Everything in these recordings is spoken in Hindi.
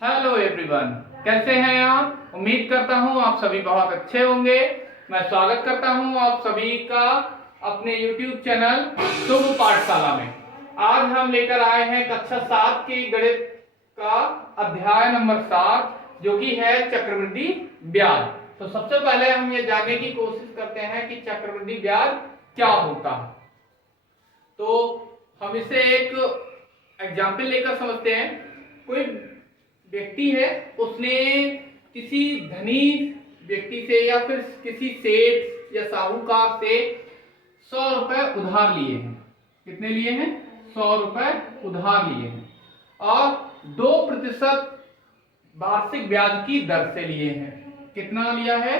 हेलो एवरीवन, कैसे हैं आप। उम्मीद करता हूं आप सभी बहुत अच्छे होंगे। मैं स्वागत करता हूं आप सभी का अपने YouTube चैनल शुभ पाठशाला में। आज हम लेकर आए हैं कक्षा 7 की गणित का अध्याय नंबर 7, जो कि है चक्रवृद्धि ब्याज। तो सबसे पहले हम ये जानने की कोशिश करते हैं कि चक्रवृद्धि ब्याज क्या होता है। तो हम इसे एक एग्जाम्पल लेकर समझते हैं। कोई व्यक्ति है, उसने किसी धनी व्यक्ति से या फिर किसी सेठ या साहूकार से 100 रुपए उधार लिए हैं। कितने लिए हैं? 100 रुपए उधार लिए हैं और 2% वार्षिक ब्याज की दर से लिए हैं। कितना लिया है?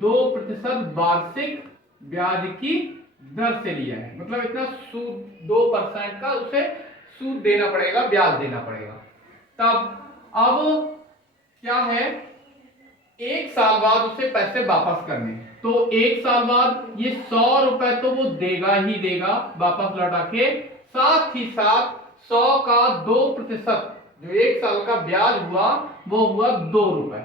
2% वार्षिक ब्याज की दर से लिया है। मतलब इतना सूद 2% का उसे सूद देना पड़ेगा, ब्याज देना पड़ेगा। तब अब क्या है, 1 साल बाद उसे पैसे वापस करने। तो 1 साल बाद ये 100 रुपए तो वो देगा ही देगा वापस लौटा के, साथ ही साथ 100 का 2% जो 1 साल का ब्याज हुआ वो हुआ 2 रुपए।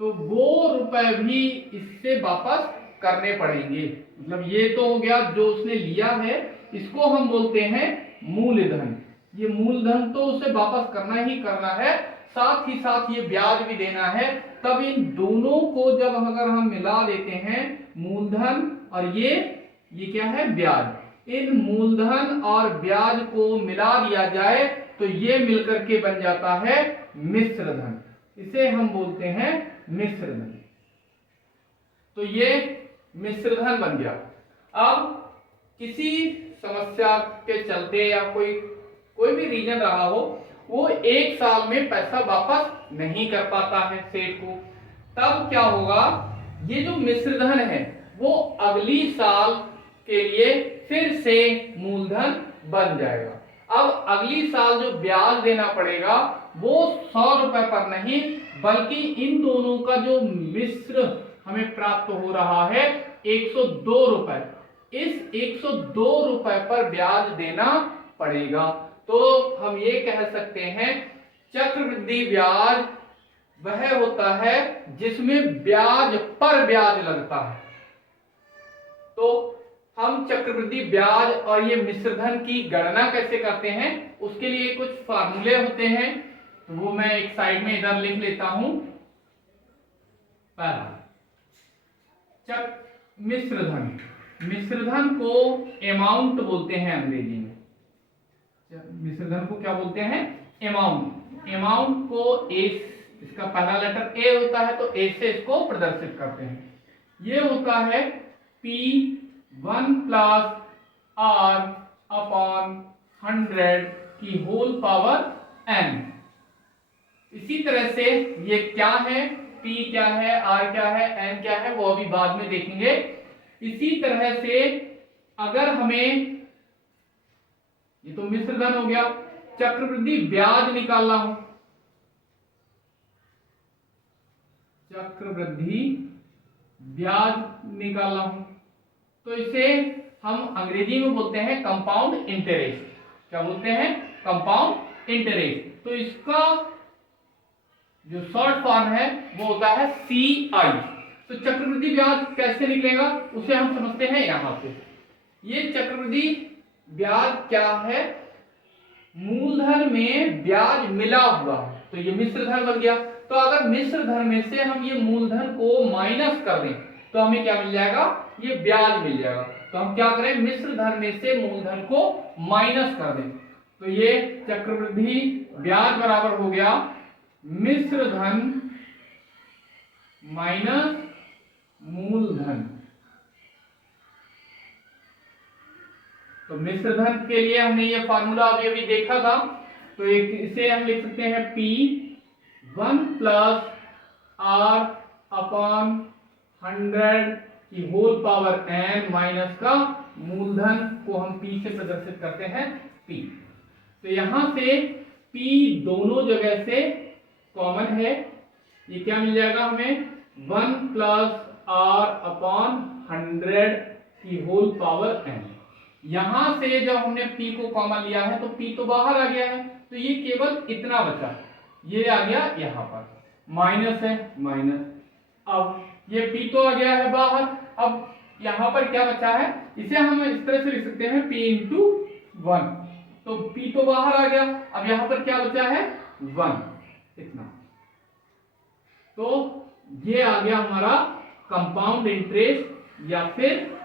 तो वो रुपए भी इससे वापस करने पड़ेंगे। मतलब ये तो हो गया जो उसने लिया है, इसको हम बोलते हैं मूलधन। ये मूलधन तो उसे वापस करना ही करना है, साथ ही साथ ये ब्याज भी देना है। तब इन दोनों को जब अगर हम मिला देते हैं, मूलधन और ये क्या है? ब्याज। इन मूलधन और ब्याज को मिला दिया जाए तो ये मिलकर के बन जाता है मिश्र धन। इसे हम बोलते हैं मिश्र धन। तो ये मिश्र धन बन गया। अब किसी समस्या के चलते या कोई भी रीजन रहा हो, वो 1 साल में पैसा वापस नहीं कर पाता है सेठ को, तब क्या होगा? ये जो मिश्र धन है वो अगली साल के लिए फिर से मूलधन बन जाएगा। अब अगली साल जो ब्याज देना पड़ेगा वो 100 रुपए पर नहीं, बल्कि इन दोनों का जो मिश्र हमें प्राप्त हो रहा है 102 रुपए, इस 102 रुपए पर ब्याज देना पड़ेगा। तो हम ये कह सकते हैं चक्रवृद्धि ब्याज वह होता है जिसमें ब्याज पर ब्याज लगता है। तो हम चक्रवृद्धि ब्याज और ये मिश्रधन की गणना कैसे करते हैं, उसके लिए कुछ फार्मूले होते हैं। तो वो मैं एक साइड में इधर लिख लेता हूं। पहला मिश्रधन, मिश्रधन को अमाउंट बोलते हैं अंग्रेजी में। मिश्रधन को क्या बोलते हैं? अमाउंट। अमाउंट को ए, इसका पहला लेटर ए होता है तो ए से इसको प्रदर्शित करते हैं। ये होता है P1 प्लस R अपॉन 100 की होल पावर n। इसी तरह से ये क्या है, P क्या है, R क्या है, n क्या है, वो अभी बाद में देखेंगे। इसी तरह से अगर हमें, ये तो मिश्रधन हो गया, चक्रवृद्धि ब्याज निकालना हो, चक्रवृद्धि ब्याज निकालना हो, तो इसे हम अंग्रेजी में बोलते हैं कंपाउंड इंटरेस्ट। क्या बोलते हैं? Compound interest. तो इसका जो शॉर्ट फॉर्म है वो होता है CI। तो चक्रवृद्धि ब्याज कैसे निकलेगा उसे हम समझते हैं यहां पे। ये चक्रवृद्धि ब्याज क्या है? मूलधन में ब्याज मिला हुआ है, तो ये मिश्र धन बन गया। तो अगर मिश्र धन में से हम ये मूलधन को माइनस कर दें तो हमें क्या मिल जाएगा? ये ब्याज मिल जाएगा। तो हम क्या करें? मिश्र धन में से मूलधन को माइनस कर दें। तो ये चक्रवृद्धि ब्याज बराबर हो गया मिश्र धन माइनस मूलधन। तो मिश्रधन के लिए हमने ये फार्मूला अभी देखा था। तो इसे हम लिख सकते हैं P1 प्लस R अपॉन 100 की होल पावर n माइनस का मूलधन को हम P से प्रदर्शित करते हैं P। तो यहां से P दोनों जगह से कॉमन है। ये क्या मिल जाएगा हमें? 1 प्लस R अपॉन 100 की होल पावर n। यहां से जब हमने P को कॉमन लिया है तो P तो बाहर आ गया है, तो ये केवल इतना बचा। ये आ गया यहाँ पर, माइनस है माइनस। अब ये p तो आ गया है बाहर। अब यहाँ पर क्या बचा है, इसे हम इस तरह से लिख सकते हैं p इंटू 1। तो p तो बाहर आ गया, अब यहाँ पर क्या बचा है 1, इतना। तो ये आ गया हमारा कंपाउंड इंटरेस्ट या फिर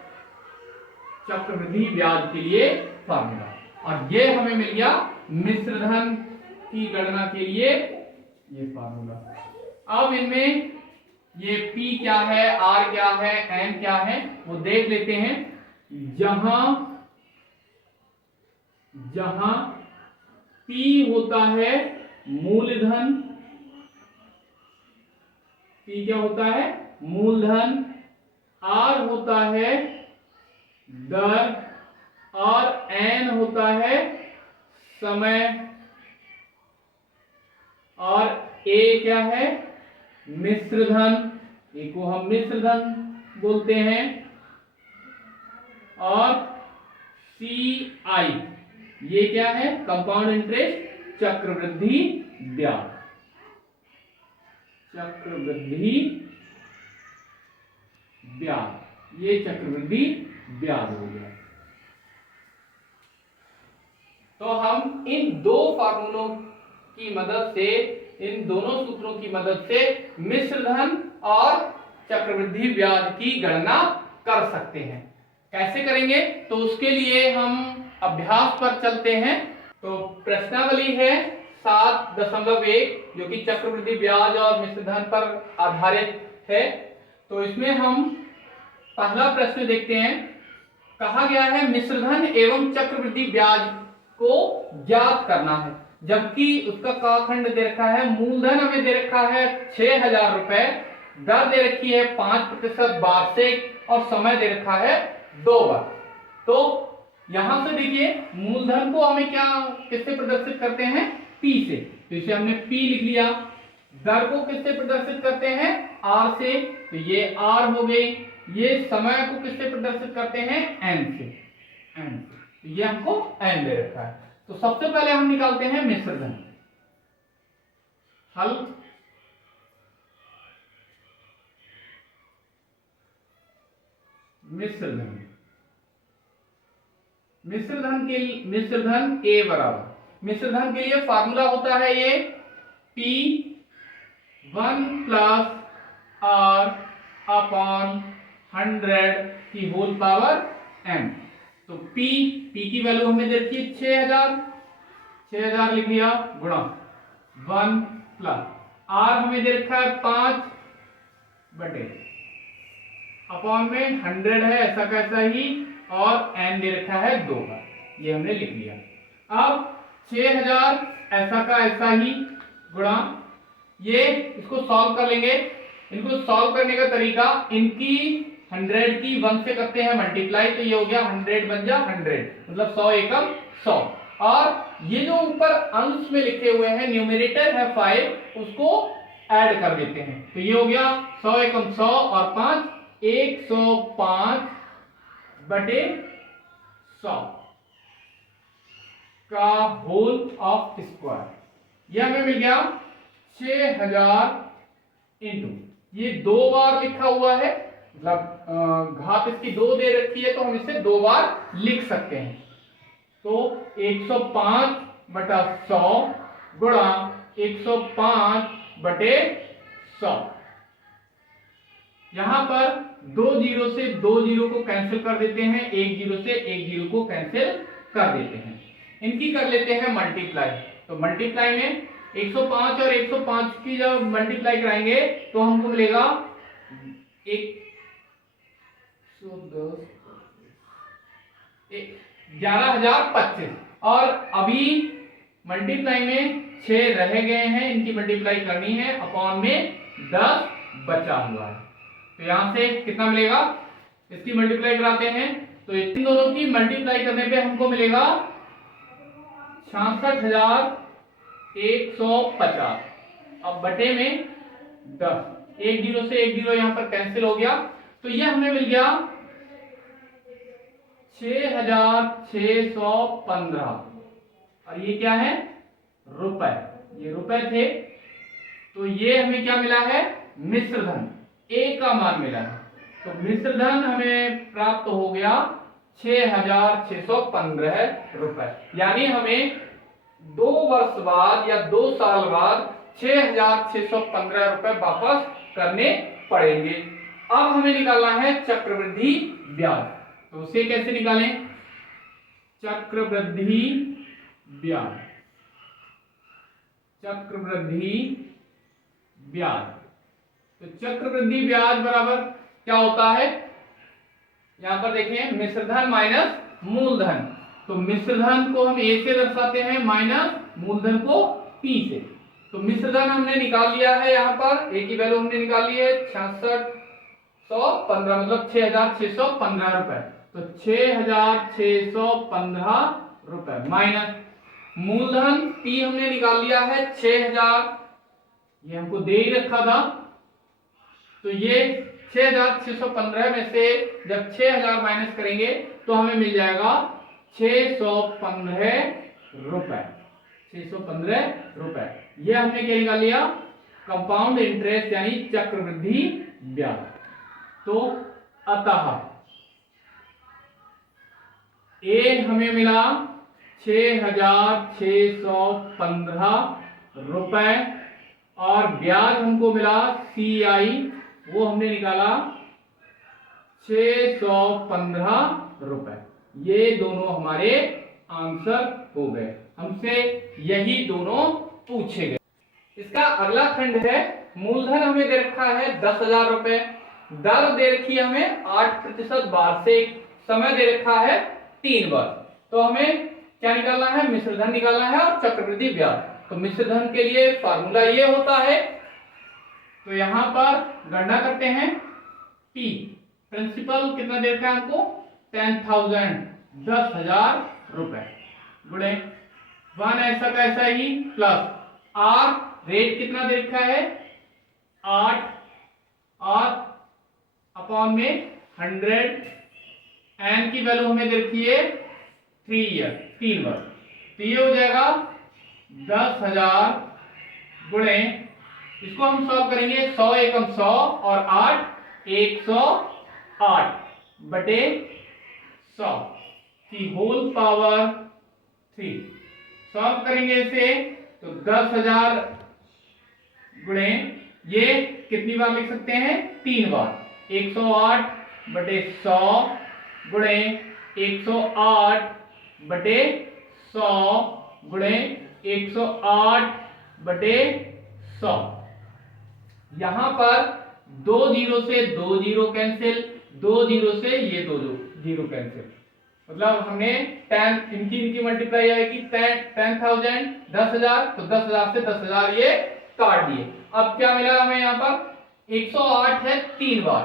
चक्रवृद्धि ब्याज के लिए फार्मूला। और ये हमें मिल गया मिश्रधन की गणना के लिए ये फार्मूला। अब इनमें ये P क्या है, R क्या है, N क्या है, वो देख लेते हैं। जहां P होता है मूलधन, P क्या होता है मूलधन, R होता है दर और N होता है समय और A क्या है मिश्रधन, A को हम मिश्रधन बोलते हैं। और CI ये क्या है कंपाउंड इंटरेस्ट चक्रवृद्धि ब्याज, चक्रवृद्धि ब्याज, ये चक्रवृद्धि ब्याज हो गया। तो हम इन दो फार्मूलों की मदद से, इन दोनों सूत्रों की मदद से मिश्रधन और चक्रवृद्धि ब्याज की गणना कर सकते हैं। कैसे करेंगे, तो उसके लिए हम अभ्यास पर चलते हैं। तो प्रश्नावली है 7.1 जो कि चक्रवृद्धि ब्याज और मिश्रधन पर आधारित है। तो इसमें हम पहला प्रश्न देखते हैं। कहा गया है मिश्रधन एवं चक्रवृद्धि ब्याज को ज्ञात करना है, जबकि उसका क खंड दे रखा है, मूलधन हमें दे रखा है 6,000 रुपए, दर दे रखी है 5% वार्षिक और समय दे रखा है 2 बार। तो यहां से देखिए मूलधन को हमें क्या किससे प्रदर्शित करते हैं P से, तो इसे हमने P लिख लिया। दर को किससे प्रदर्शित करते हैं R से, तो ये R हो गई। ये समय को किससे प्रदर्शित करते हैं N से, N से, ये हमको N दे रखा है। तो सबसे पहले हम निकालते हैं मिश्रधन। हल मिश्रधन, मिश्रधन A बराबर, मिश्रधन के लिए फार्मूला होता है ये P1 प्लस R अपॉन 100 की होल पावर m। तो P की वैल्यू हमें दे रखी है 6,000 लिख लिया, गुणा 1 प्लस R हमें दे रखा है 5 बटे अपॉन में 100 है ऐसा कैसा ही, और n दे रखा है 2 का, ये हमने लिख लिया। अब 6,000 ऐसा का ऐसा ही गुणा, ये इसको सॉल्व कर लेंगे। इनको सॉल्व करने का तरीका, इनकी 100 की 1 से करते हैं मल्टीप्लाई, तो ये हो गया 100 बन जा 100, मतलब 100 एकम 100। और ये जो ऊपर अंश में लिखे हुए हैं न्यूमरेटर है 5, उसको ऐड कर देते हैं, तो ये हो गया 100 एकम 100 और 5 105 बटे 100 का होल ऑफ स्क्वायर। यह हमें मिल गया 6,000 इंटू, ये 2 बार लिखा हुआ है, मतलब घात इसकी 2 दे रखी है, तो हम इसे 2 बार लिख सकते हैं। तो 105 बटा 100 गुणा 105 बटे 100। यहां पर 2 जीरो से 2 जीरो को कैंसिल कर देते हैं, 1 जीरो से 1 जीरो को कैंसिल कर देते हैं। इनकी कर लेते हैं मल्टीप्लाई, तो मल्टीप्लाई में 105 और 105 की जब मल्टीप्लाई कराएंगे तो हमको मिलेगा 11,025। और अभी मल्टीप्लाई में 6 रह गए हैं, इनकी मल्टीप्लाई करनी है, अपॉन में 10 बचा हुआ है। तो यहां से कितना मिलेगा, इसकी मल्टीप्लाई कराते हैं, तो इन दोनों की मल्टीप्लाई करने पे हमको मिलेगा 66,150। अब बटे में 10, 1 जीरो से 1 जीरो यहां पर कैंसिल हो गया, तो यह हमें मिल गया 6,615। और ये क्या है रुपए, ये रुपए थे, तो ये हमें क्या मिला है, मिश्र धन ए का मान मिला है। तो मिश्र धन हमें प्राप्त हो गया 6,615 रुपए, यानी हमें 2 वर्ष बाद या 2 साल बाद 6,615 रुपए वापस करने पड़ेंगे। अब हमें निकालना है चक्रवृद्धि ब्याज। तो उसे कैसे निकालें, चक्रवृद्धि ब्याज, चक्रवृद्धि ब्याज। तो चक्रवृद्धि ब्याज बराबर क्या होता है, यहां पर देखें मिश्रधन माइनस मूलधन। तो मिश्रधन को हम ए से दर्शाते हैं माइनस मूलधन को पी से। तो मिश्रधन हमने निकाल लिया है, यहाँ पर ए की वैल्यू हमने निकाल ली है 6615 मतलब 6,615 रुपए। तो 6,615 रुपए माइनस मूलधन पी हमने निकाल लिया है 6,000, ये हमको दे ही रखा था। तो ये 6,615 में से जब 6,000 माइनस करेंगे तो हमें मिल जाएगा 615 रुपए, 615 रुपए। ये हमने क्या निकाल लिया, कंपाउंड इंटरेस्ट यानी चक्रवृद्धि ब्याज। तो अतः ए हमें मिला 6,615 रुपए और ब्याज हमको मिला CI, वो हमने निकाला 615 रुपए। ये दोनों हमारे आंसर हो गए, हमसे यही दोनों पूछे गए। इसका अगला खंड है, मूलधन हमें दे रखा है 10,000 रुपए, दर दे रखी है हमें 8% वार्षिक, समय दे रखा है 3 वर्ष। तो हमें क्या निकालना है, मिश्रधन निकालना है और चक्रवृद्धि ब्याज। तो मिश्रधन के लिए फार्मूला ये होता है, तो यहां पर गणना करते हैं। P प्रिंसिपल कितना दे रखा है हमको 10,000, 10,000 रुपए गुणे 1 ऐसा का ऐसा ही प्लस R रेट कितना दे रखा है 8 और अपॉन में 100, N की वैल्यू हमें दे रखी है 3 ईयर, 3 वर्ष। तो ये हो जाएगा 10,000 गुणे, इसको हम सॉल्व करेंगे 100 एकम 100 और 8 108 बटे 100 की होल पावर 3। सॉल्व करेंगे इसे तो 10,000 गुणे ये कितनी बार लिख सकते हैं, 3 बार। 108 बटे 100 गुणे 108 बटे 100 गुणे 108 बटे 100। यहां पर 2 जीरो से 2 जीरो कैंसिल, 2 जीरो से ये 2 जीरो कैंसिल, मतलब हमने 10 इनकी मल्टीप्लाई आएगी 10,000 10,000, तो 10,000 से 10,000 ये काट दिए। अब क्या मिला हमें यहाँ पर 108 है 3 बार,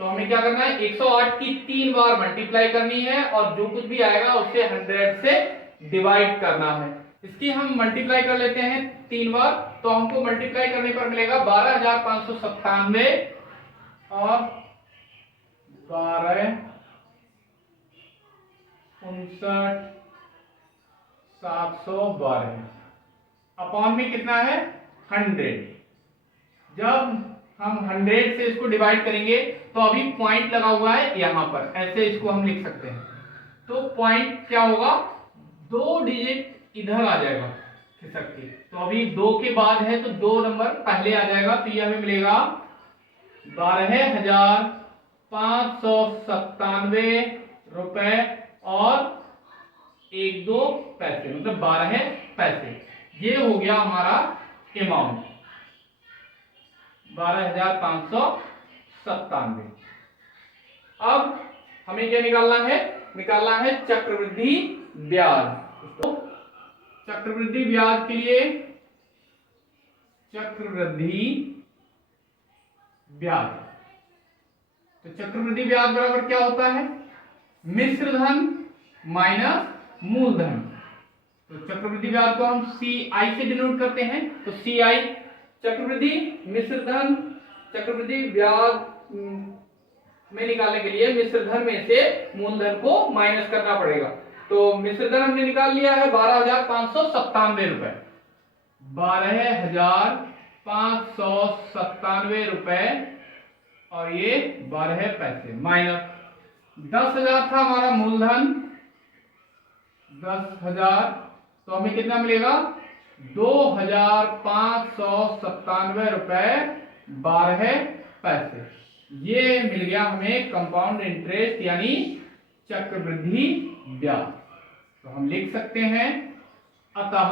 तो हमें क्या करना है 108 की 3 बार मल्टीप्लाई करनी है और जो कुछ भी आएगा उसे 100 से डिवाइड करना है। इसकी हम मल्टीप्लाई कर लेते हैं 3 बार, तो हमको मल्टीप्लाई करने पर मिलेगा 12,597 और 12,59,712 अपॉन में कितना है 100। जब हम 100 से इसको डिवाइड करेंगे तो अभी पॉइंट लगा हुआ है यहां पर, ऐसे इसको हम लिख सकते हैं। तो पॉइंट क्या होगा, 2 डिजिट इधर आ जाएगा खिसक के, तो अभी 2 के बाद है तो 2 नंबर पहले आ जाएगा। तो ये हमें मिलेगा 12,597 रुपए और 1-2 पैसे, मतलब 12 पैसे। ये हो गया हमारा अमाउंट 12,597। अब हमें क्या निकालना है, निकालना है चक्रवृद्धि ब्याज। तो चक्रवृद्धि ब्याज के लिए चक्रवृद्धि ब्याज, तो चक्रवृद्धि ब्याज बराबर क्या होता है, मिश्रधन माइनस मूलधन। तो चक्रवृद्धि ब्याज को हम CI से डिनोट करते हैं। तो CI चक्रवृद्धि मिश्रधन, चक्रवृद्धि ब्याज में निकालने के लिए मिश्रधन में से मूलधन को माइनस करना पड़ेगा। तो मिश्रधन हमने निकाल लिया है 12,597 रुपए, 12,597 597 रुपए और ये 12 पैसे माइनस 10,000 था हमारा मूलधन 10,000 तो हमें कितना मिलेगा 2,597 रुपए 12 पैसे। ये मिल गया हमें कंपाउंड इंटरेस्ट यानी चक्रवृद्धि ब्याज। तो हम लिख सकते हैं अतः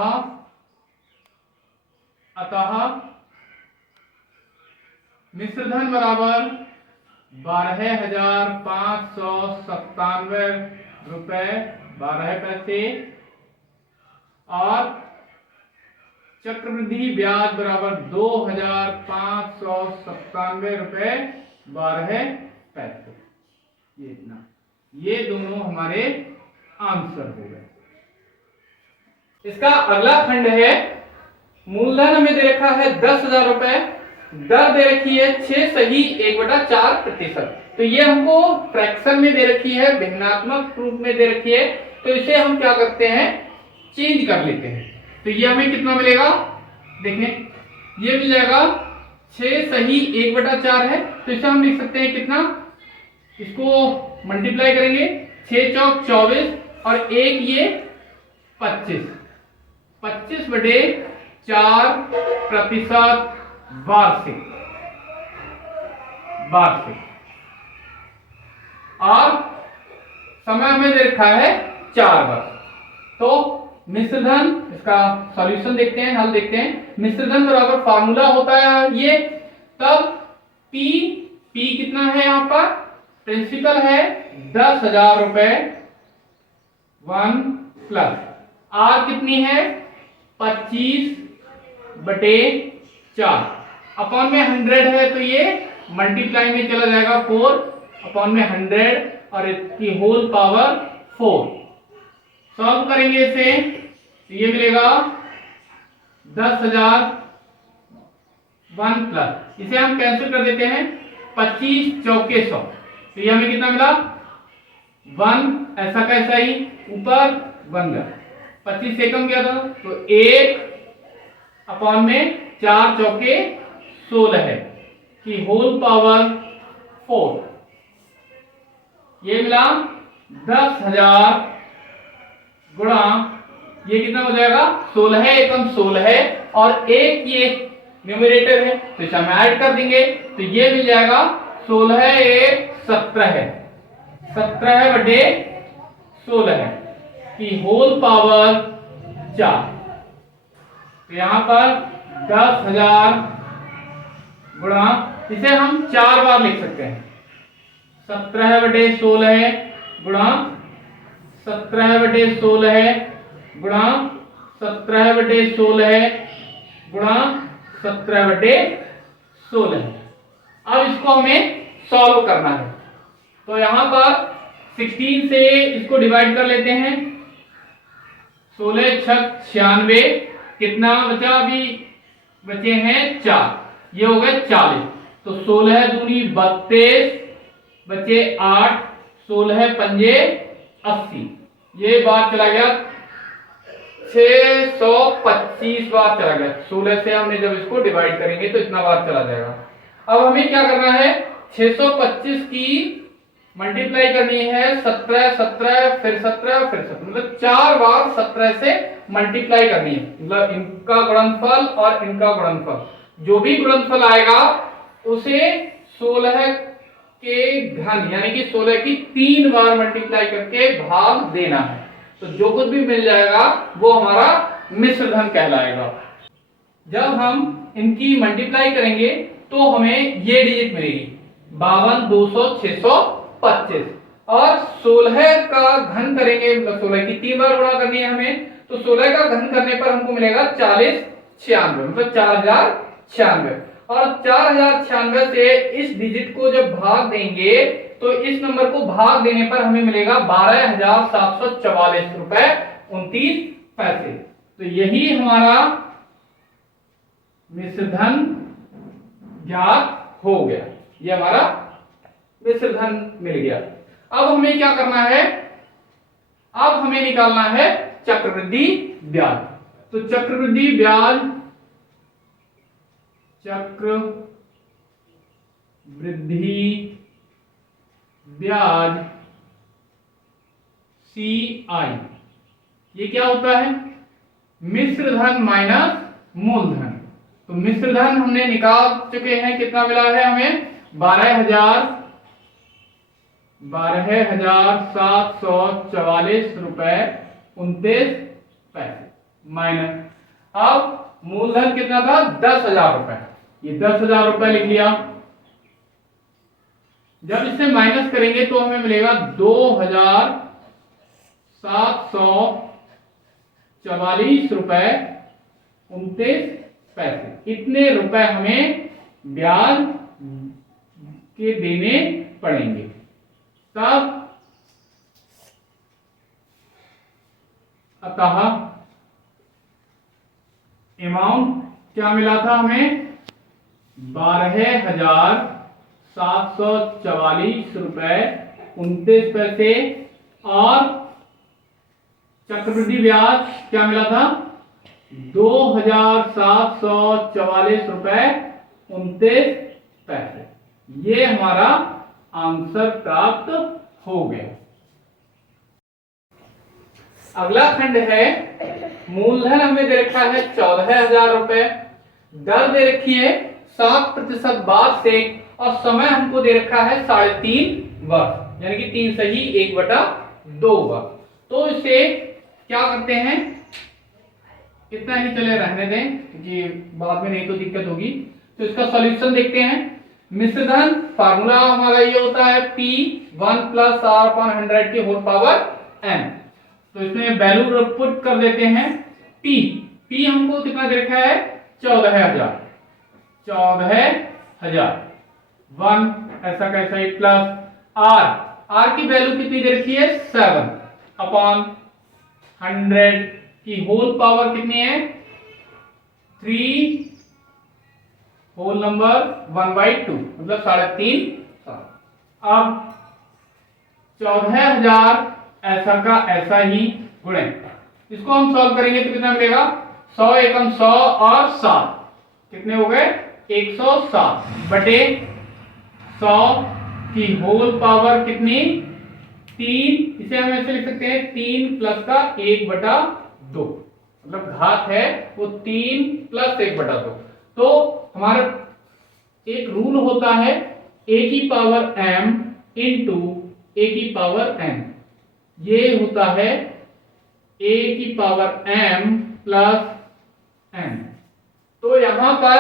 मिश्रधन बराबर 12,597 रुपए 12 पैसे और चक्रवृद्धि ब्याज बराबर 2,597 रुपए 12 पैसे। ये इतना, ये दोनों हमारे आंसर हो गए। इसका अगला खंड है मूलधन हमें दे रखा है 10,000 रुपए, दर दे रखी है 6 सही 1/4%। तो ये हमको फ्रैक्शन में दे रखी है, भिन्नात्मक रूप में दे रखी है। तो इसे हम क्या करते हैं चेंज कर लेते हैं। तो ये हमें कितना मिलेगा देखें, ये मिल जाएगा 6 सही 1/4 है। तो इसे हम लिख सकते हैं कितना, इसको मल्टीप्लाई करेंगे 6 चौक 24 और 1 ये 25/4% वार्षिक और समय हमें दे रखा है 4 वर्ष। तो मिश्रधन, इसका सॉल्यूशन देखते हैं, हल देखते हैं। मिश्रधन बराबर फार्मूला होता है ये, तब P कितना है यहाँ पर, प्रिंसिपल है 10,000 रुपए 1 प्लस R कितनी है 25/4 अपॉन में 100 है तो ये मल्टीप्लाई में चला जाएगा 4 अपॉन में 100 और इसकी होल पावर 4। सॉल्व करेंगे इसे तो ये मिलेगा 10,000 1 प्लस, इसे हम कैंसिल कर देते हैं 25 चौके 100। तो ये हमें कितना मिला 1, ऐसा कैसा ही ऊपर 1 गया, 25 से कम गया था तो 1 अपॉन में 4 चौके 16 है की होल पावर 4। ये मिला 10,000 गुणा ये कितना हो जाएगा 16 एकम 16 है और 1 ये न्यूमरेटर है तो इसे हम ऐड कर देंगे तो ये मिल जाएगा 16 1 17 है, 17/16 है की होल पावर 4। तो यहां पर 10,000 गुणा, इसे हम 4 बार लिख सकते हैं 17/16 गुणा 17/16 गुणा 17/16 गुणा 17/16। अब इसको हमें सॉल्व करना है तो यहां पर 16 से इसको डिवाइड कर लेते हैं, 16 6 96 कितना बचा, अभी बचे हैं 4, ये हो गए 40। तो 16 दूनी 32 बचे 8, 16 पंजे 80, ये बार चला गया 625 बार चला गया। 16 से हमने जब इसको डिवाइड करेंगे तो इतना बार चला जाएगा। अब हमें क्या करना है 625 की मल्टीप्लाई करनी है 17 17 फिर 17 फिर 17, मतलब 4 बार 17 से मल्टीप्लाई करनी है, मतलब इनका गुणनफल और इनका गुणनफल, जो भी गुणनफल आएगा उसे 16 के घन यानी कि 16 की 3 बार मल्टीप्लाई करके भाग देना है। तो जो कुछ भी मिल जाएगा वो हमारा मिश्रधन कहलाएगा। जब हम इनकी मल्टीप्लाई करेंगे तो हमें ये डिजिट मिलेगी 52 200 625 और 16 का घन करेंगे, मतलब 16 की 3 बार गुणा करनी है हमें, तो 16 का घन करने पर हमको मिलेगा 4096, मतलब 4096 और 4096 से इस डिजिट को जब भाग देंगे तो इस नंबर को भाग देने पर हमें मिलेगा 12,744 रुपए 29 पैसे। तो यही हमारा मिश्रधन ज्ञात हो गया, ये हमारा मिश्रधन मिल गया। अब हमें क्या करना है, अब हमें निकालना है चक्रवृद्धि ब्याज। तो चक्रवृद्धि ब्याज चक्र वृद्धि ब्याज CI, ये क्या होता है? मिश्र धन माइनस मूलधन। तो मिश्र धन हमने निकाल चुके हैं, कितना मिला है हमें? 12,744 रुपए 29 पैसे माइनस, अब मूलधन कितना था? 10,000 रुपए। ये 10,000 रुपए लिख लिया। जब इसे माइनस करेंगे तो हमें मिलेगा 2,744 रुपए 29 पैसे। इतने रुपए हमें ब्याज के देने पड़ेंगे। तब अतः अमाउंट क्या मिला था हमें? 12,744 रुपए 29 पैसे। और चक्रवृद्धि ब्याज क्या मिला था? 2,744 रुपए 29 पैसे। ये हमारा आंसर प्राप्त हो गया। अगला खंड है, मूलधन हमें दे रखा है 14,000 रुपए, दर दे रखी है 7% बाद से, और समय हमको दे रखा है 3.5 वर्ष, यानी कि 3 सही 1/2 वर्ष। तो इसे क्या करते हैं, इतना ही चले रहने दें क्योंकि बाद में नहीं तो दिक्कत होगी। तो इसका सॉल्यूशन देखते हैं। मिश्रधन फार्मूला हमारा ये होता है P1 + R/100 की होल पावर n। तो इसमें वैल्यू पुट कर देते हैं। P हमको कितना दे रखा है? 14,000 1 ऐसा कैसा ही प्लस R की वैल्यू कितनी दे रखी है? 7/100 की होल पावर कितनी है? 3 होल नंबर 1/2 मतलब 3.5। अब 14,000 ऐसा का ऐसा ही गुणे, इसको हम सॉल्व करेंगे तो कितना मिलेगा? 100 एकम 100 और 7 कितने हो गए? 107 बटे 100 की होल पावर कितनी? 3। इसे हम ऐसे लिख सकते हैं 3 प्लस का 1/2, मतलब घात है वो 3 + 1/2। तो हमारा एक रूल होता है a की पावर m इंटू a की पावर n। ये होता है a की पावर m प्लस n। तो यहां पर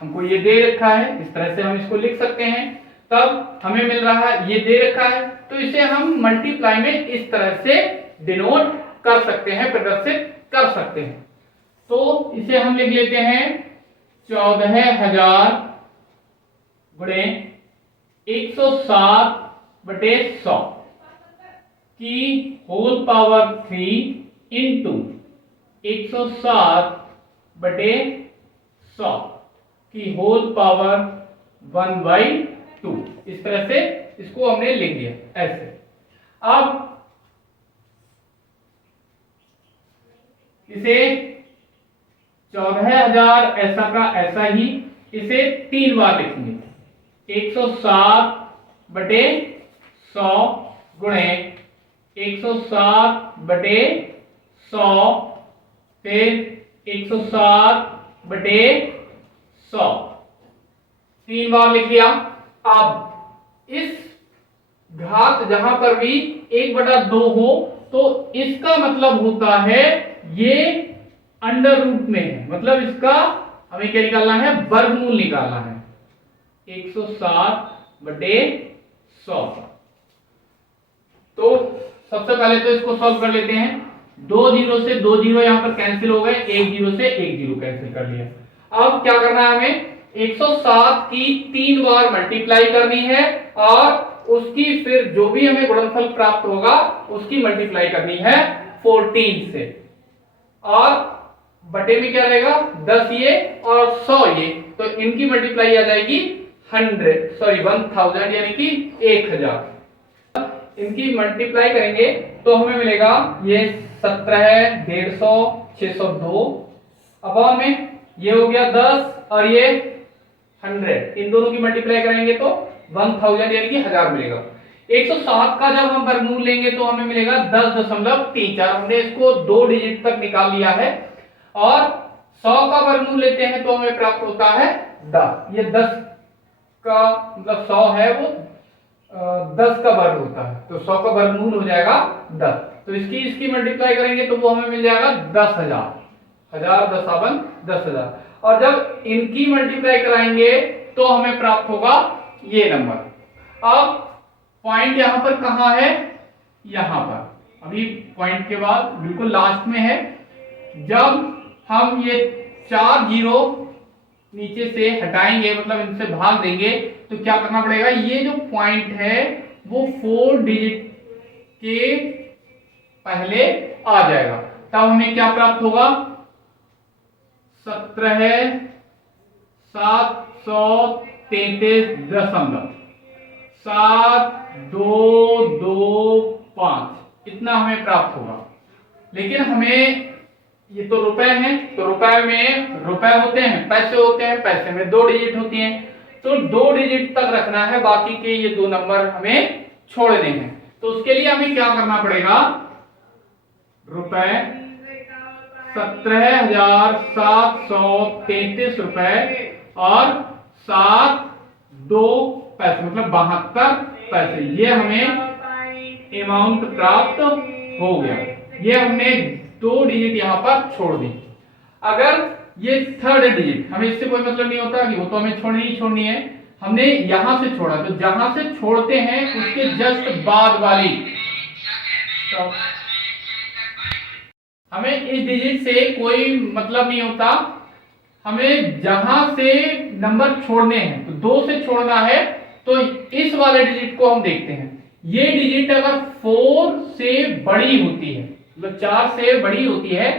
हमको ये दे रखा है, इस तरह से हम इसको लिख सकते हैं। तब हमें मिल रहा है, ये दे रखा है, तो इसे हम मल्टीप्लाई में इस तरह से डिनोट कर सकते हैं, प्रदर्शित कर सकते हैं। तो इसे हम लिख लेते हैं 14,000 गुणे 107 बटे 100 की होल पावर 3 इंटू 107 बटे 100 की होल पावर 1/2। इस तरह से इसको हमने लिख दिया ऐसे। अब इसे 14,000 ऐसा का ऐसा ही इसे 3 बार लिखेंगे। 107 बटे 100 गुणे 107 बटे 100 फिर 107 बटे 100, 3 बार लिख लिया। अब इस घात जहां पर भी 1/2 हो तो इसका मतलब होता है ये अंडर रूट में है, मतलब इसका हमें क्या निकालना है? वर्गमूल निकालना है। 107 बटे 100। तो सबसे पहले तो इसको सॉल्व कर लेते हैं। 2 0 से 2 0 यहां पर कैंसिल हो गए, 1 0 से 1 0 कैंसिल कर लिया। अब क्या करना है हमें? 107 की 3 बार मल्टीप्लाई करनी है और उसकी फिर जो भी हमें गुणनफल प्राप्त होगा उसकी मल्टीप्लाई करनी है 14 से, और बटे में क्या रहेगा? 10 ये और 100 ये, तो इनकी मल्टीप्लाई आ जाएगी 1000 यानी कि 1000। इनकी मल्टीप्लाई करेंगे तो हमें मिलेगा ये 17 150 602 अपॉन में ये हो गया 10 और ये 100, इन दोनों की मल्टीप्लाई करेंगे तो 1000 यानी कि 1000 मिलेगा। 107 का जब हम वर्गमूल लेंगे तो हमें मिलेगा 10.34। हमने इसको 2 डिजिट तक निकाल लिया है। और 100 का वर्गमूल लेते हैं तो हमें प्राप्त होता है 10। ये 10 का मतलब 100 है वो 10 का वर्ग होता है, तो 100 का वर्गमूल हो जाएगा 10। तो इसकी मल्टीप्लाई करेंगे तो वो हमें मिल जाएगा 10,000। 1000 10 10,000। और जब इनकी मल्टीप्लाई कराएंगे तो हमें प्राप्त होगा ये नंबर। अब पॉइंट यहां पर कहां है? यहां पर, अभी पॉइंट के बाद बिल्कुल लास्ट में है। जब हम ये 4 जीरो नीचे से हटाएंगे, मतलब इनसे भाग देंगे, तो क्या करना पड़ेगा? ये जो पॉइंट है वो 4 डिजिट के पहले आ जाएगा। तब हमें क्या प्राप्त होगा? 17,733.7225 इतना हमें प्राप्त होगा। लेकिन हमें ये तो रुपए हैं, तो रुपए में रुपए होते हैं, पैसे होते हैं, पैसे में 2 डिजिट होती हैं, तो 2 डिजिट तक रखना है, बाकी के ये 2 नंबर हमें छोड़ने हैं। तो उसके लिए हमें क्या करना पड़ेगा? रुपए 17,733 रुपए और 7 पैसे मतलब 72 पैसे, ये हमें अमाउंट प्राप्त हो गया। ये हमने 2 डिजिट यहां पर छोड़ दी। अगर ये 3rd डिजिट, हमें इससे कोई मतलब नहीं होता कि वो तो हमें छोड़नी ही छोड़नी है, हमने यहां से छोड़ा, तो जहां से छोड़ते हैं उसके जस्ट बाद वाली, तो हमें इस डिजिट से कोई मतलब नहीं होता, हमें जहां से नंबर छोड़ने हैं, तो 2 से छोड़ना है, तो इस वाले डिजिट को हम देखते हैं। ये डिजिट अगर 4 से बड़ी होती है, मतलब 4 से बड़ी होती है,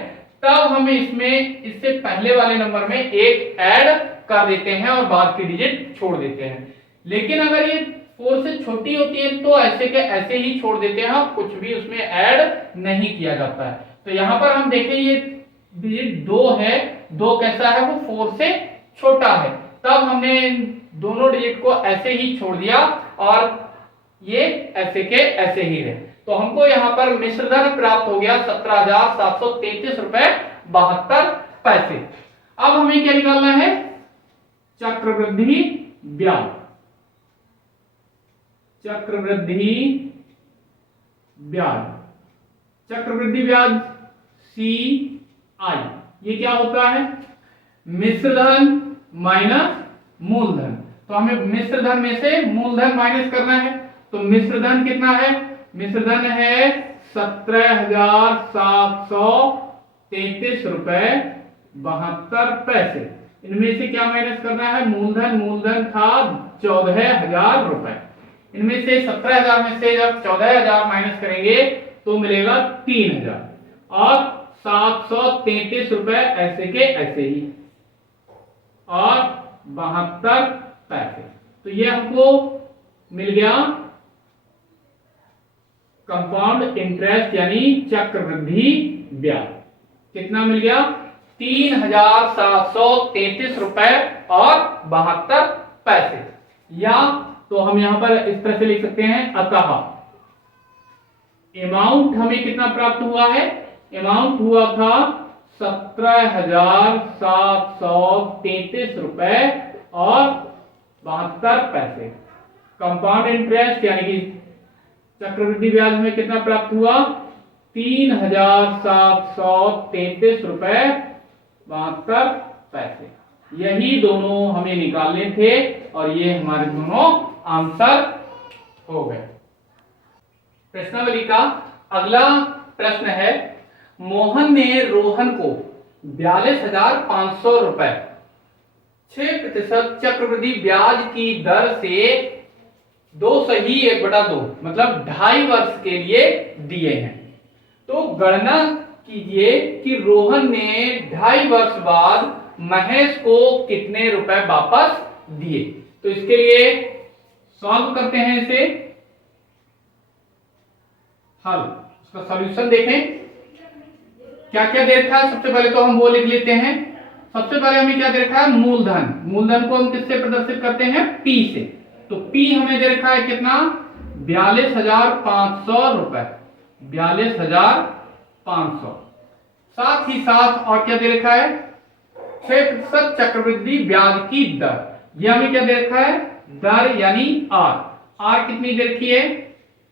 तब हम इसमें इससे पहले वाले नंबर में एक ऐड कर देते हैं और बाद की डिजिट छोड़ देते हैं। लेकिन अगर ये 4 से छोटी होती है तो ऐसे के ऐसे ही छोड़ देते हैं, कुछ भी उसमें ऐड नहीं किया जाता है। तो यहां पर हम देखें ये डिजिट 2 है, 2 कैसा है? वो 4 से छोटा है, तब हमने दोनों डिजिट को ऐसे ही छोड़ दिया और ये ऐसे के ऐसे ही रहे। तो हमको यहाँ पर मिश्र धन प्राप्त हो गया 17,733 रुपए 72 पैसे। अब हमें क्या निकालना है? चक्रवृद्धि ब्याज। चक्रवृद्धि ब्याज, चक्रवृद्धि ब्याज CI, ये क्या होता है? मिश्र धन माइनस मूलधन। तो हमें मिश्र धन में से मूलधन माइनस करना है, तो मिश्र धन कितना है? मिश्र धन है 17,733 रुपए 72 पैसे। इनमें से क्या माइनस करना है? मूलधन, मूलधन था 14,000 रुपए। इनमें से 17,000 में से जब 14,000 माइनस करेंगे तो मिलेगा 3,000 और 733 रुपए ऐसे के ऐसे ही और 72 पैसे। तो ये हमको मिल गया कंपाउंड इंटरेस्ट यानी चक्रवृद्धि ब्याज। कितना मिल गया? 3,733 रुपए और 72 पैसे। या तो हम यहां पर इस तरह से लिख सकते हैं, अतः अमाउंट हमें कितना प्राप्त हुआ है? अमाउंट हुआ था 17,733 रुपए और 72 पैसे। कंपाउंड इंटरेस्ट यानी कि चक्रवृद्धि ब्याज में कितना प्राप्त हुआ? 3,733 रुपए 72 पैसे। यही दोनों हमें निकालने थे और ये हमारे दोनों आंसर हो गए। प्रश्नावली का अगला प्रश्न है, मोहन ने रोहन को 42,500 रुपए 6% चक्रवृद्धि ब्याज की दर से 2/1/2 मतलब 2.5 वर्ष के लिए दिए हैं। तो गणना कीजिए कि रोहन ने 2.5 वर्ष बाद महेश को कितने रुपए वापस दिए। तो इसके लिए सॉल्व करते हैं इसे, हल उसका सॉल्यूशन देखें। क्या क्या दे रखा है? सबसे पहले तो हम वो लिख लेते हैं, सबसे पहले हमें क्या दे रखा है, मूलधन। मूलधन को हम किससे प्रदर्शित करते हैं, P से। तो P हमें दे रखा है कितना, 42,500 रुपए, 42,500। साथ ही साथ और क्या दे रखा है, 6% चक्रवृद्धि ब्याज की दर। ये हमें क्या दे रखा है, दर यानी R। R कितनी दे रखी है,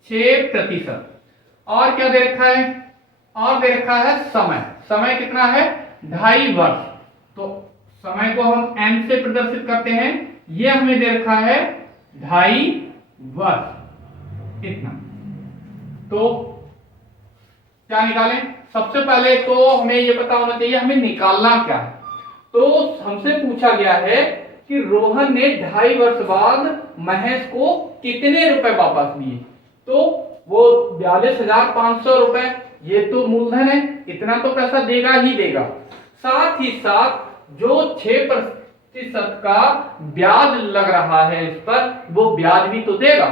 6%। और क्या दे रखा है, और दे रखा है समय। समय कितना है, 2.5 वर्ष। तो समय को हम M से प्रदर्शित करते हैं, ये हमें दे रखा है 2.5 वर्ष, इतना। तो क्या निकालें, सबसे पहले तो हमें ये पता होना चाहिए हमें निकालना क्या है। तो हमसे पूछा गया है कि रोहन ने 2.5 वर्ष बाद महेश को कितने रुपए वापस दिए। तो वो 42,500 रुपए, ये तो मूलधन है, इतना तो पैसा देगा ही देगा। साथ ही साथ जो 6% का ब्याज लग रहा है इस पर, वो ब्याज भी तो देगा।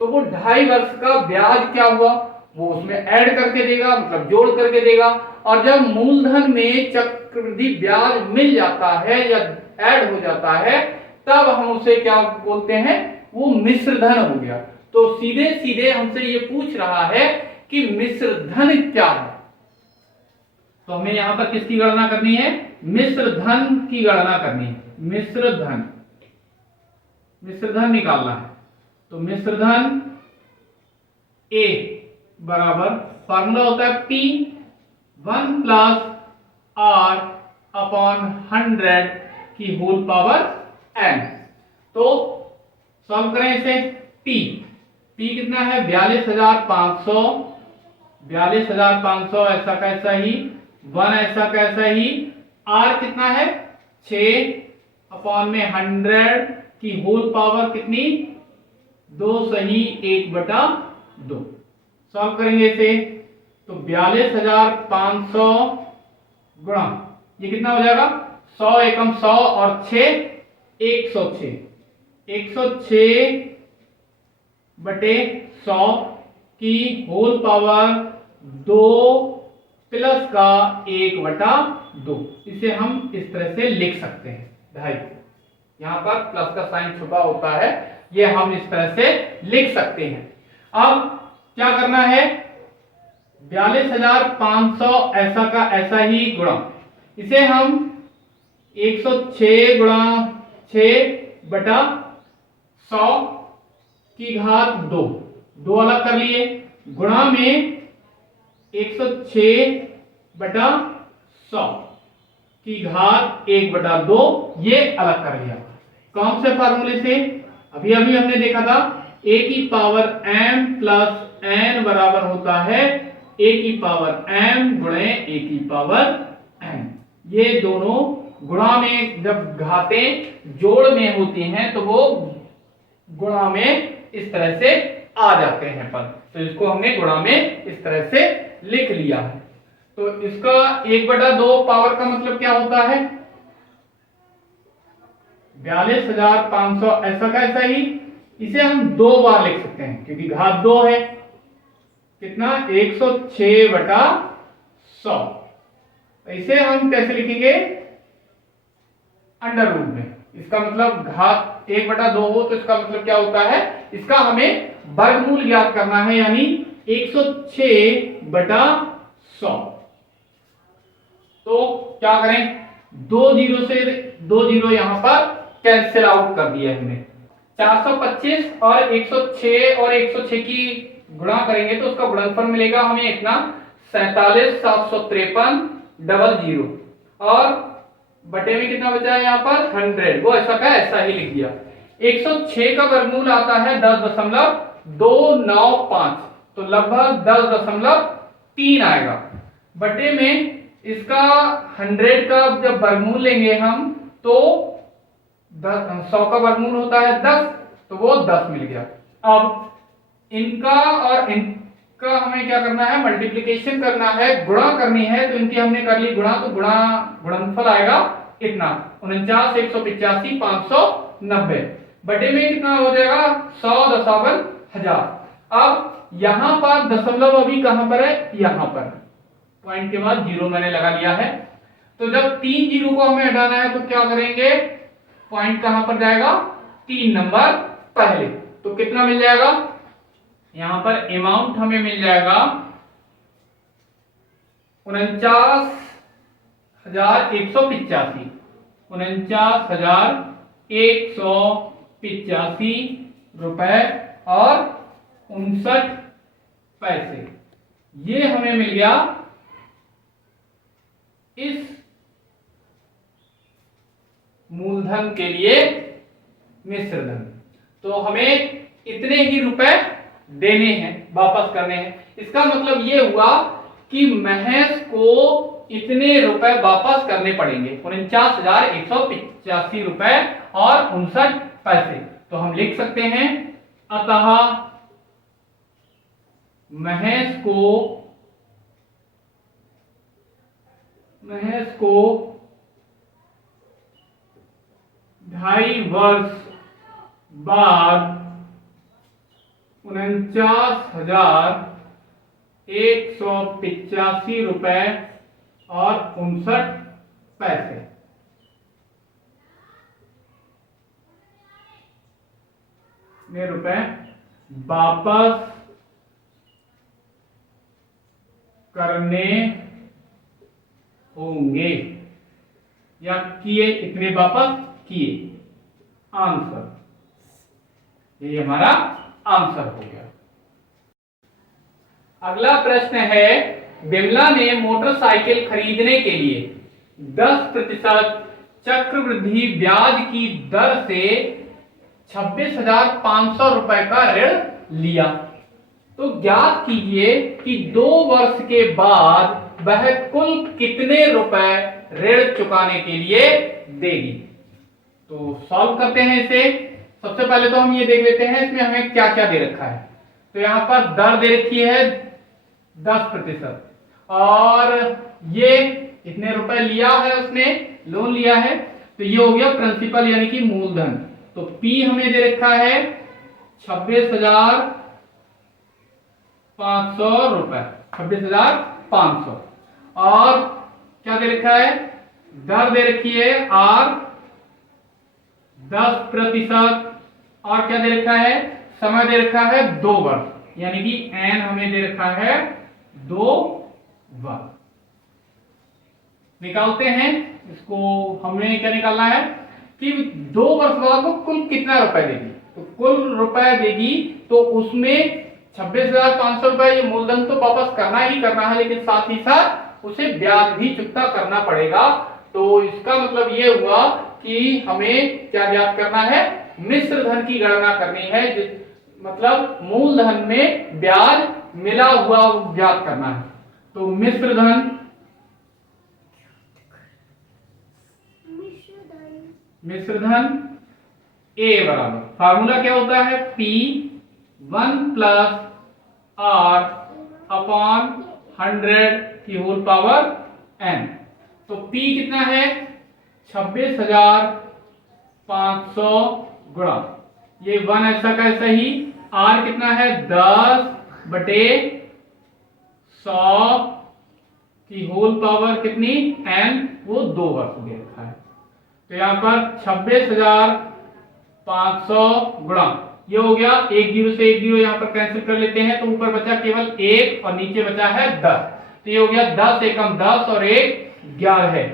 तो वो 2.5 वर्ष का ब्याज क्या हुआ, वो उसमें ऐड करके देगा, मतलब जोड़ करके देगा। और जब मूलधन में चक्रवृद्धि ब्याज मिल जाता है या ऐड हो जाता है, तब हम उसे क्या बोलते हैं, वो मिश्र धन हो गया। तो सीधे सीधे हमसे ये पूछ रहा है कि मिश्र धन क्या है। तो हमें यहां पर किसकी गणना करनी है, मिश्र धन की गणना करनी है। मिश्र धन निकालना है। तो मिश्र धन A बराबर, फॉर्मूला होता है P 1 प्लस R अपॉन 100 की होल पावर n। तो सॉल्व करें इसे। P कितना है, 42,500, 42,500 ऐसा कैसा ही, 1 ऐसा कैसा ही। R कितना है, 6 अपॉन में 100 की होल पावर कितनी, 2 सही 1/2। सॉल्व करेंगे इसे। तो 42,500 गुणा, ये कितना हो जाएगा, 100 एकम 100 और 6 106, 106 बटे 100 की होल पावर 2 प्लस का 1/2। इसे हम इस तरह से लिख सकते हैं, 2.5। यहां पर प्लस का साइन छुपा होता है, ये हम इस तरह से लिख सकते हैं। अब क्या करना है, 42,500 ऐसा का ऐसा ही गुणा, इसे हम 106 गुणा 6/100 की घात 2 अलग कर लिए, गुणा में 106/100 की घात 1/2, ये अलग कर लिया। कौन से फार्मूले से, अभी हमने देखा था a की पावर m प्लस n बराबर होता है a की पावर m गुणे a की पावर n। ये दोनों गुणा में, जब घातें जोड़ में होती हैं तो वो गुणा में इस तरह से आ जाते हैं पद। तो इसको हमने गुणा में इस तरह से लिख लिया है। तो इसका 1/2 पावर का मतलब क्या होता है, 42,500 ऐसा का ऐसा ही। इसे हम 2 बार लिख सकते हैं क्योंकि घात 2 है, कितना, 106/100। इसे हम कैसे लिखेंगे, अंडर रूट में। इसका मतलब घात 1/2 हो तो इसका मतलब क्या होता है, इसका हमें वर्गमूल ज्ञात करना है, यानी 106/100। तो क्या करें, 2 जीरो से 2 जीरो यहां पर कैंसिल आउट कर दिया हमने। 425 और 106 और 106 की गुणा करेंगे तो उसका गुणनफल मिलेगा हमें इतना, 47,753 और बटे में कितना बचा है यहाँ पर 100, वो ऐसा का ऐसा ही लिख दिया। 106 का वर्गमूल आता है 10.295, तो लगभग 10.3 आएगा। बटे में इसका 100 का जब वर्गमूल लेंगे हम तो 100 का वर्गमूल होता है 10, तो वो 10 मिल गया। अब इनका और इनका हमें क्या करना है, मल्टीप्लिकेशन करना है, गुणा करनी है। तो इनकी हमने कर ली गुणा, तो गुणनफल आएगा इतना 49, 185, 590। बटे में कितना हो जाएगा 100,1000। अब यहां पर दशमलव अभी कहां पर है, यहां पर, पॉइंट के बाद जीरो मैंने लगा लिया है। तो जब 3 जीरो को हमें हटाना है तो क्या करेंगे, पॉइंट कहां पर जाएगा, 3 नंबर पहले। तो कितना मिल जाएगा, यहां पर अमाउंट हमें मिल जाएगा 49,185, 49,185 रुपए और 59 पैसे। ये हमें मिल गया इस मूलधन के लिए मिश्र धन। तो हमें इतने ही रुपए देने हैं, वापस करने हैं। इसका मतलब ये हुआ कि महेश को इतने रुपए वापस करने पड़ेंगे, 49,185 रुपए और 59 पैसे। तो हम लिख सकते हैं, अतः महेश को 2.5 वर्ष बाद 49,185 रुपए और 59 पैसे में रुपए वापस करने होंगे, या किए, इतने वापस किए। आंसर, ये हमारा आंसर हो गया। अगला प्रश्न है, बिमला ने मोटरसाइकिल खरीदने के लिए 10% चक्रवृद्धि ब्याज की दर से 26,500 रुपए का ऋण लिया। तो ज्ञात कीजिए कि 2 वर्ष के बाद वह कुल कितने रुपए ऋण चुकाने के लिए देगी। तो सॉल्व करते हैं इसे। सबसे पहले तो हम ये देख लेते हैं इसमें हमें क्या क्या दे रखा है। तो यहां पर दर दे रखी है 10%, और ये इतने रुपए लिया है, उसने लोन लिया है, तो ये हो गया प्रिंसिपल यानी कि मूलधन। तो P हमें दे रखा है 26,500 रुपए, 26,500। और क्या दे रखा है, दर दे रखी है R 10%, और क्या दे रखा है, समय दे रखा है 2 वर्ष, यानी कि N हमें दे रखा है 2 वर्ष। निकालते हैं इसको। हमें क्या निकालना है कि 2 वर्ष बाद वो कुल कितना रुपए देगी। तो कुल रुपए देगी, तो उसमें 26,500 रुपए ये मूलधन तो वापस करना ही करना है, लेकिन साथ ही साथ उसे ब्याज भी चुकता करना पड़ेगा। तो इसका मतलब ये हुआ कि हमें क्या ज्ञात करना है, मिश्र धन की गणना करनी है, मतलब मूलधन में ब्याज मिला हुआ ज्ञात करना है। तो मिश्र धन A बराबर, फार्मूला क्या होता है, P1 प्लस R अपॉन 100 की होल पावर n। तो P कितना है 26,500 गुणा, ये 1 ऐसा का ऐसा ही, R कितना है 10/100 की होल पावर कितनी n, वो 2 वर्ष दे रखा है। तो यहां पर 26,500 गुणा, ये हो गया, एक जीरो से एक जीरो यहां पर कैंसिल कर लेते हैं, तो ऊपर बचा केवल 1 और नीचे बचा है 10। तो ये हो गया 10 एकम 10 और 1 11,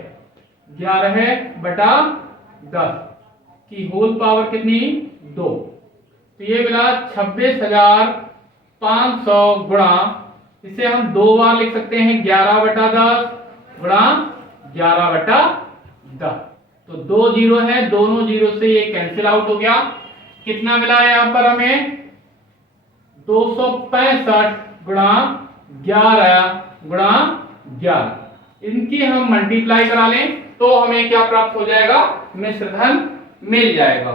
11/10 की होल पावर कितनी 2। तो ये मिला 26,500 गुणा, इसे हम 2 बार लिख सकते हैं, 11/10 गुणा 11/10। तो 2 जीरो है, दोनों जीरो से ये कैंसिल आउट हो गया। कितना मिला है यहां पर हमें 265 गुणा 11 गुणा 11। इनकी हम मल्टीप्लाई करा लें तो हमें क्या प्राप्त हो जाएगा, मिश्र धन मिल जाएगा।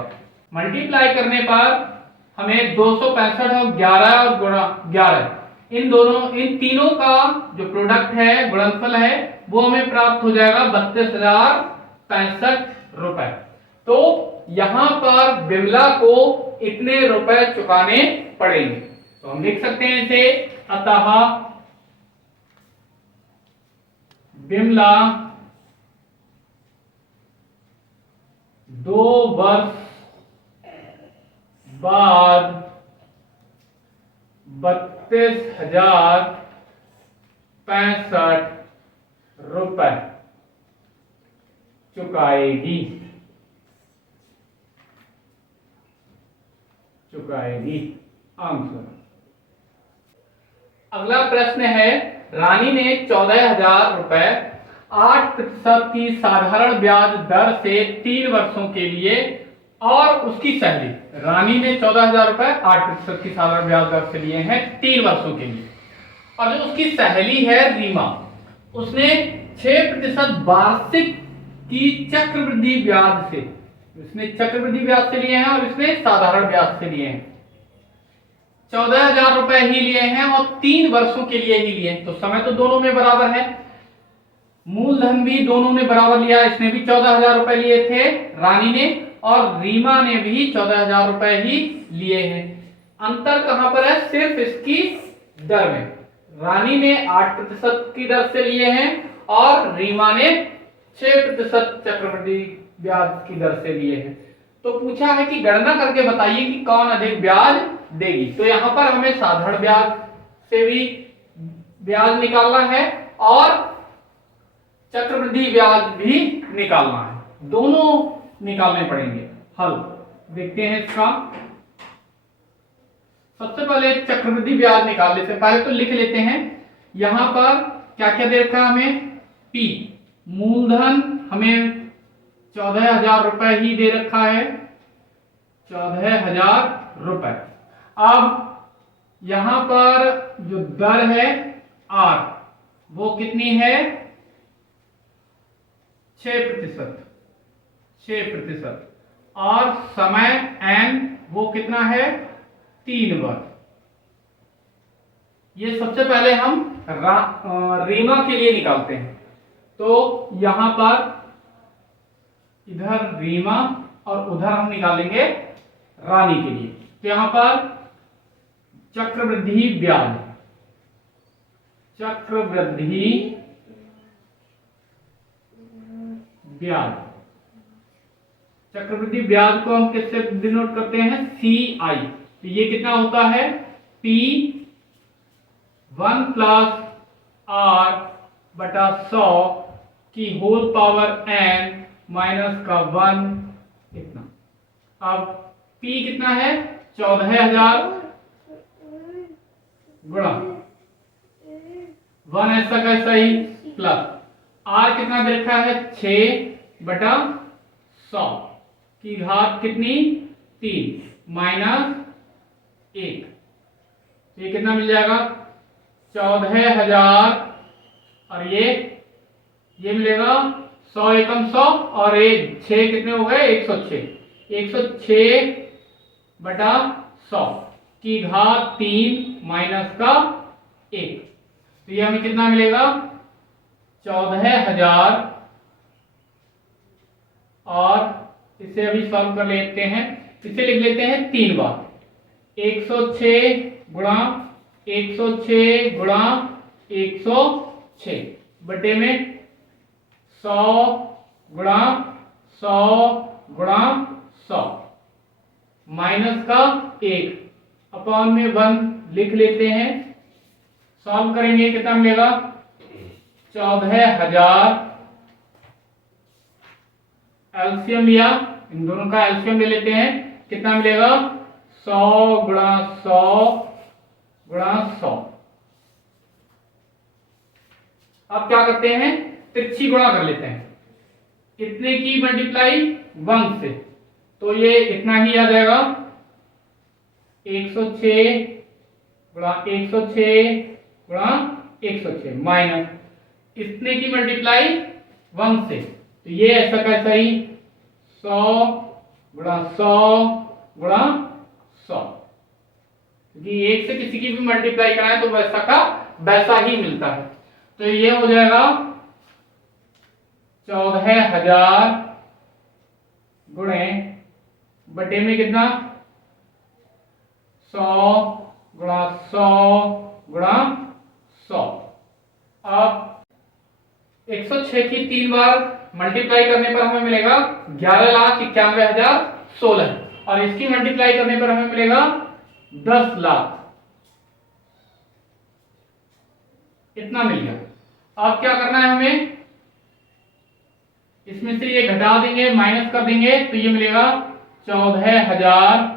मल्टीप्लाई करने पर हमें 265 और 11 गुणा 11, इन तीनों का जो प्रोडक्ट है, गुणनफल है, वो हमें प्राप्त हो जाएगा 32,065 रुपए। तो यहां पर बिमला को इतने रुपए चुकाने पड़ेंगे। तो हम लिख सकते हैं इसे, अतः बिमला 2 वर्ष बाद 32,065 रुपए चुकाएगी। आंसर। अगला प्रश्न है, रानी ने 14,000 रुपए 8% की साधारण ब्याज दर से 3 वर्षों के लिए और उसकी सहेली, रानी ने 14,000 रुपए 8% की साधारण ब्याज दर से लिए हैं 3 वर्षों के लिए, और जो उसकी सहेली है रीमा, उसने 6% वार्षिक की चक्रवृद्धि ब्याज से, इसने चक्रवृद्धि ब्याज से लिए हैं और इसने साधारण ब्याज से लिए हैं, 14,000 रुपए ही लिए हैं और 3 वर्षों के लिए ही लिए हैं। तो समय तो दोनों में बराबर है, मूलधन भी दोनों ने बराबर लिया। इसने भी 14,000 रुपए लिए थे रानी ने, और रीमा ने भी 14,000 रुपए ही लिए हैं। अंतर कहां पर है? सिर्फ इसकी दर में। रानी ने 8% की दर से लिए हैं और रीमा ने 6% चक्रवृद्धि ब्याज की दर से लिए हैं। तो पूछा है कि गणना करके बताइए कि कौन अधिक ब्याज देगी। तो यहां पर हमें साधारण ब्याज से भी ब्याज निकालना है और चक्रवृद्धि ब्याज भी निकालना है, दोनों निकालने पड़ेंगे। हल देखते हैं इसका। सबसे पहले चक्रवृद्धि ब्याज निकाल लेते हैं। पहले तो लिख लेते हैं, यहां पर क्या क्या दे रखा है हमें? पी मूलधन हमें 14,000 रुपए ही दे रखा है, 14,000 रुपए। अब यहां पर जो दर है आर, वो कितनी है? 6%। और समय एन वो कितना है? 3 वर्ष। ये सबसे पहले हम रीमा के लिए निकालते हैं। तो यहां पर इधर रीमा और उधर हम निकालेंगे रानी के लिए। तो यहां पर चक्रवृद्धि ब्याज, चक्रवृद्धि ब्याज को हम किससे डिनोट करते हैं? CI। तो ये कितना होता है? P1 + R बटा 100 की होल पावर n माइनस का 1 इतना। अब P कितना है? 14,000 गुणा 1 ऐसा कैसा ही प्लस R कितना दे रखा है? 6/100 की घात कितनी? 3 माइनस 1। ये कितना मिल जाएगा? 14,000 और ये मिलेगा 100 एकम 100 और ये 6 कितने हो गए? 106। 106/100 की घात 3 माइनस का 1। तो ये हमें कितना मिलेगा? 14,000 और इसे अभी सॉल्व कर लेते हैं। इसे लिख लेते हैं 3 बार। 106 गुणा 106 बटे में 100 गुणा 100 माइनस का 1 अपॉन में 1 लिख लेते हैं। सॉल्व करेंगे कितना मिलेगा? 14,000 एलसीएम लिया, इन दोनों का एलसीएम ले लेते हैं। कितना मिलेगा? 100 गुणा 100 अब क्या करते हैं? तिरछी गुणा कर लेते हैं। इतने की मल्टीप्लाई 1 से, तो ये इतना ही आ जाएगा। 106 गुणा 106 माइनस इतने की मल्टीप्लाई 1 से, तो ये ऐसा कैसा ही 100 गुणा 100 क्योंकि 1 से किसी की भी मल्टीप्लाई कराएं तो वैसा का वैसा ही मिलता है। तो ये हो जाएगा 14,000 गुणे बटे में कितना? 100 गुणा 100। अब 106 की 3 बार मल्टीप्लाई करने पर हमें मिलेगा 11,91,016 और इसकी मल्टीप्लाई करने पर हमें मिलेगा 10 लाख, इतना मिल गया। अब क्या करना है हमें, इसमें से ये घटा देंगे, माइनस कर देंगे, तो ये मिलेगा 14,000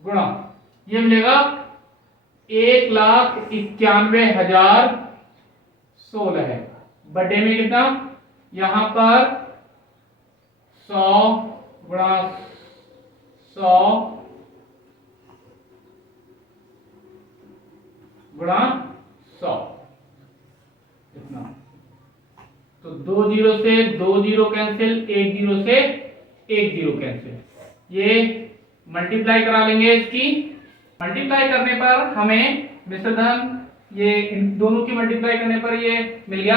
गुणा ये मिलेगा 1,91,016 है। बटे में कितना, यहां पर 100 गुणा 100 गुणा 100 इतना। तो 2 जीरो से 2 जीरो कैंसिल, 1 जीरो से 1 जीरो कैंसिल। ये मल्टीप्लाई करा लेंगे, इसकी मल्टीप्लाई करने पर हमें मिश्रधन, ये इन दोनों की मल्टीप्लाई करने पर ये मिल गया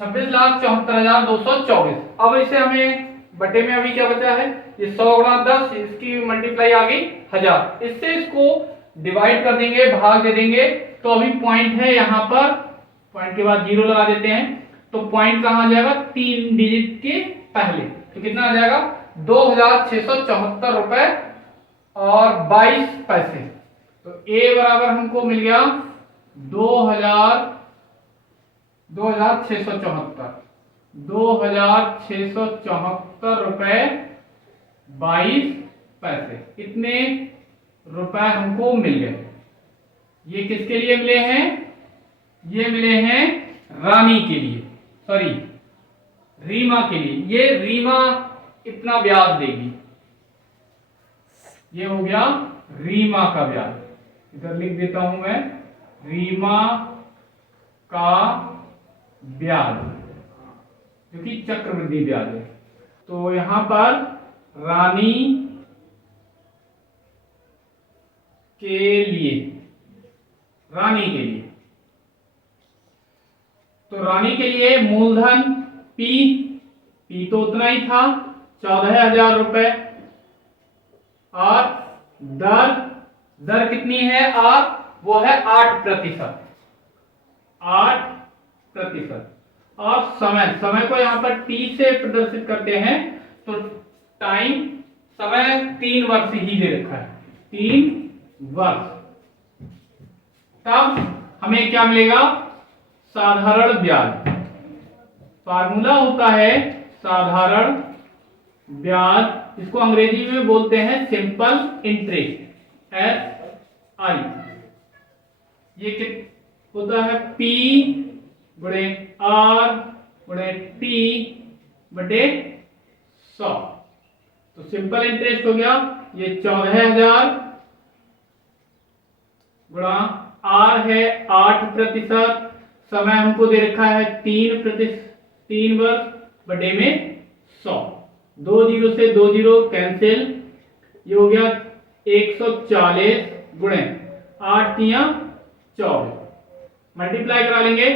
26,74,224। अब इसे हमें बटे में अभी क्या बचा है, ये 100 गुणा 10, इसकी मल्टीप्लाई आ गई 1000, इससे इसको डिवाइड कर देंगे, भाग दे देंगे। तो अभी पॉइंट है यहाँ पर, पॉइंट के बाद जीरो लगा देते हैं, तो पॉइंट कहाँ आ जाएगा, 3 डिजिट के पहले, तो कितना आ जाएगा 2,674 रुपए और 22 पैसे। तो ए बराबर हमको मिल गया 2,674 रुपए 22 पैसे, इतने रुपए हमको मिल गए। ये किसके लिए मिले हैं, ये मिले हैं रानी के लिए, सॉरी रीमा के लिए। ये रीमा इतना ब्याज देगी, ये हो गया रीमा का ब्याज। इधर लिख देता हूं मैं, रीमा का ब्याज, क्योंकि चक्रवृद्धि ब्याज है। तो यहां पर रानी के लिए, रानी के लिए, तो रानी के लिए मूलधन पी तो उतना ही था 14,000 रुपए, और दर कितनी है, वो है 8%, 8%। और समय को यहां पर टी से प्रदर्शित करते हैं, तो टाइम, समय 3 वर्ष ही दे रखा है, 3 वर्ष। तब हमें क्या मिलेगा, साधारण ब्याज। फार्मूला होता है साधारण ब्याज, इसको अंग्रेजी में बोलते हैं सिंपल इंटरेस्ट, SI। ये कितना होता है, P गुणे R गुणे T बटे 100। तो सिंपल इंटरेस्ट हो गया ये 14,000 गुणा R है 8%, समय हमको दे रखा है 3 वर्ष, बटे में 100। 2 जीरो से 2 जीरो कैंसिल, ये हो गया 140 गुणे 8 तिया 24, मल्टीप्लाई करा लेंगे,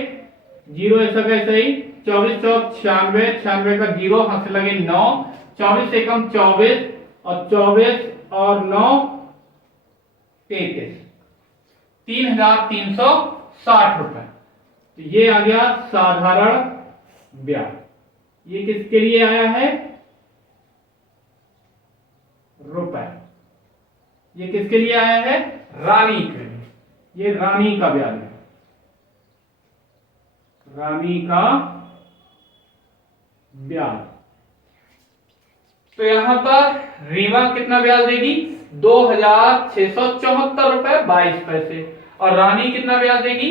जीरो ऐसा कैसा ही, 24 चौक 96, 96 का जीरो हाथ से लगे 9, 24 से कम 24 और 24 और 9 33, 3,360 रुपए। तो ये आ गया साधारण ब्याज। ये किसके लिए आया है, रुपए। ये किसके लिए आया है, रानी के लिए। ये रानी का ब्याज है, रानी का ब्याज। तो यहां पर रीमा कितना ब्याज देगी, 2,674 रुपए 22 पैसे, और रानी कितना ब्याज देगी,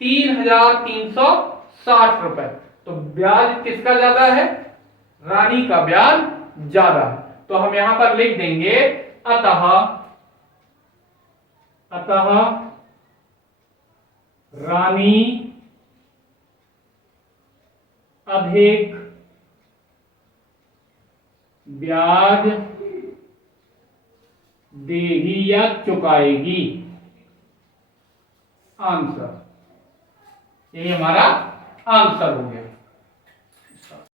3,360 रुपए। तो ब्याज किसका ज्यादा है, रानी का ब्याज ज्यादा है। तो हम यहां पर लिख देंगे अतः रानी अधिक ब्याज देगी या चुकाएगी। आंसर, ये हमारा आंसर हो गया।